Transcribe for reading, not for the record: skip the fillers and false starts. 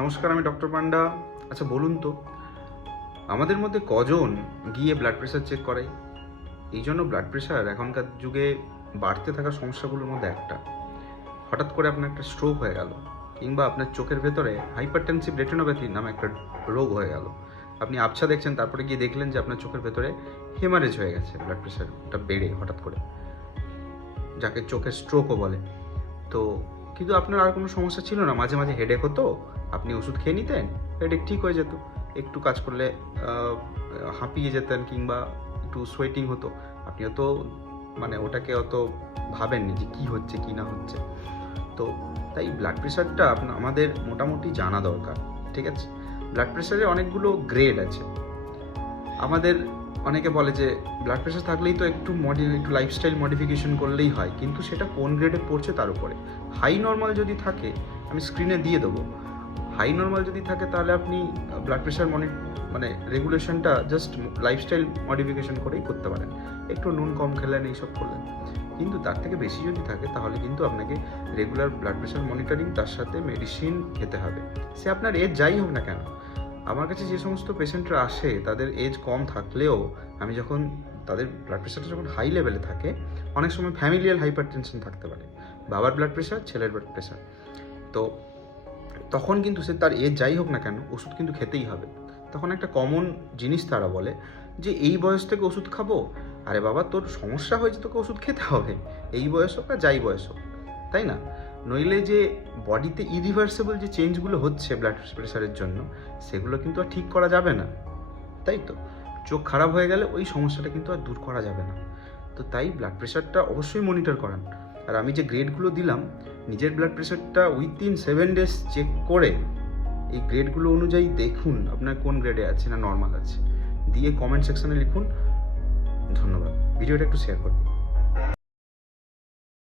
নমস্কার, আমি ডক্টর পান্ডা। আচ্ছা বলুন তো, আমাদের মধ্যে কজন গিয়ে ব্লাড প্রেশার চেক করাই? এই জন্য ব্লাড প্রেশার এখনকার যুগে বাড়তে থাকা সমস্যাগুলোর মধ্যে একটা। হঠাৎ করে আপনার একটা স্ট্রোক হয়ে গেল, কিংবা আপনার চোখের ভেতরে হাইপারটেনসিভ রেটিনোপ্যাথি নামে একটা রোগ হয়ে গেল। আপনি আবছা দেখছেন, তারপরে গিয়ে দেখলেন যে আপনার চোখের ভেতরে হেমারেজ হয়ে গেছে, ব্লাড প্রেশারটা বেড়ে হঠাৎ করে, যাকে চোখের স্ট্রোকও বলে। তো কিন্তু আপনার আর কোনো সমস্যা ছিল না, মাঝে মাঝে হেডেক হতো, আপনি ওষুধ খেয়ে নিতেন, হেডেক ঠিক হয়ে যেত। একটু কাজ করলে হাঁপিয়ে যেতেন, কিংবা একটু সোয়েটিং হতো, আপনি অত ওটাকে অত ভাবেননি যে কী হচ্ছে কী না হচ্ছে। তো তাই ব্লাড প্রেশারটা আমাদের মোটামুটি জানা দরকার, ঠিক আছে? ব্লাড প্রেশারের অনেকগুলো গ্রেড আছে। আমাদের অনেকে বলে যে ব্লাড প্রেশার থাকলেই তো একটু লাইফস্টাইল মডিফিকেশন করলেই হয়, কিন্তু সেটা কোন গ্রেডে পড়ছে তার উপরে। হাই নর্মাল যদি থাকে, আমি স্ক্রিনে দিয়ে দেবো, হাই নর্মাল যদি থাকে তাহলে আপনি ব্লাড প্রেশার রেগুলেশনটা জাস্ট লাইফস্টাইল মডিফিকেশন করেই করতে পারেন, একটু নুন কম খেলেন, এইসব করলেন। কিন্তু তার থেকে বেশি যদি থাকে তাহলে কিন্তু আপনাকে রেগুলার ব্লাড প্রেশার মনিটরিং, তার সাথে মেডিসিন খেতে হবে, সে আপনার এজ যাই হোক না কেন। আমার কাছে যে সমস্ত পেশেন্টরা আসে, তাদের এজ কম থাকলেও আমি যখন তাদের ব্লাড প্রেশারটা যখন হাই লেভেলে থাকে, অনেক সময় ফ্যামিলিয়াল হাইপারটেনশন থাকতে পারে, বাবার ব্লাড প্রেশার, ছেলের ব্লাড প্রেশার, তো তখন কিন্তু সে তার এজ যাই হোক না কেন ওষুধ কিন্তু খেতেই হবে। তখন একটা কমন জিনিস তারা বলে যে এই বয়স থেকে ওষুধ খাবো? আরে বাবা, তোর সমস্যা হয়েছে, তোকে ওষুধ খেতে হবে, এই বয়স হোক আর যাই বয়স হোক, তাই না? নইলে যে বডিতে ইরিভার্সেবল যে চেঞ্জগুলো হচ্ছে ব্লাড প্রেশারের জন্য, সেগুলো কিন্তু আর ঠিক করা যাবে না, তাই তো? চোখ খারাপ হয়ে গেলে ওই সমস্যাটা কিন্তু আর দূর করা যাবে না। তো তাই ব্লাড প্রেশারটা অবশ্যই মনিটর করান। আর আমি যে গ্রেডগুলো দিলাম, নিজের ব্লাড প্রেশারটা উইথিন 7 days চেক করে এই গ্রেডগুলো অনুযায়ী দেখুন আপনার কোন গ্রেডে আছে না নর্মাল আছে, দিয়ে কমেন্ট সেকশনে লিখুন। ধন্যবাদ। ভিডিওটা একটু শেয়ার করুন।